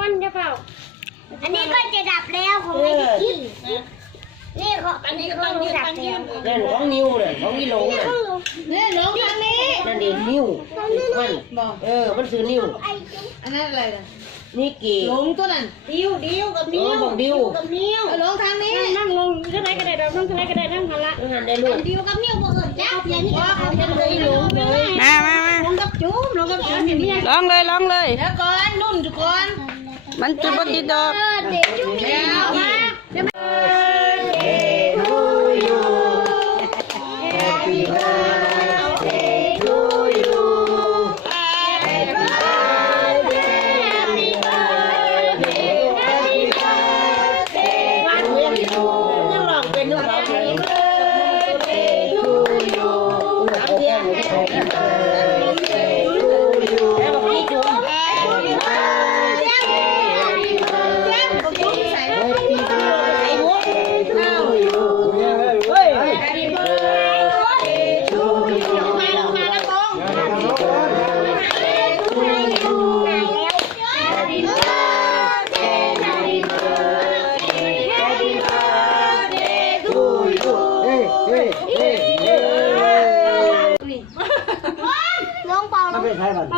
มันจะเผาอันนี้ก็จะดับแล้วของไอ้ที่นี่ของนิ้วเลยของนิวเลย ของนิลงเลยเล่นของนี้นั่นเองนิวมันเออ มันซื้อนิว อันนั้นอะไรนี่กี่ลงตัวนั้นดิวดิวกับนิ้วบอกดิว กับนิวลงทางนี้นั่งลงก็ไหนก็ได้ดอกนั่งทีไหนก็ได้นั่งพละนั่งได้ลูกดิวกับนิวบอกเลยแล้วพียนี้ก็ลงเลยมามามาลงกับจู๊บลงกับจู๊บลงเลยลงเลยแล้วก่อนนุ่มจุกคน Mantap kita. Cumi. 他被开完了。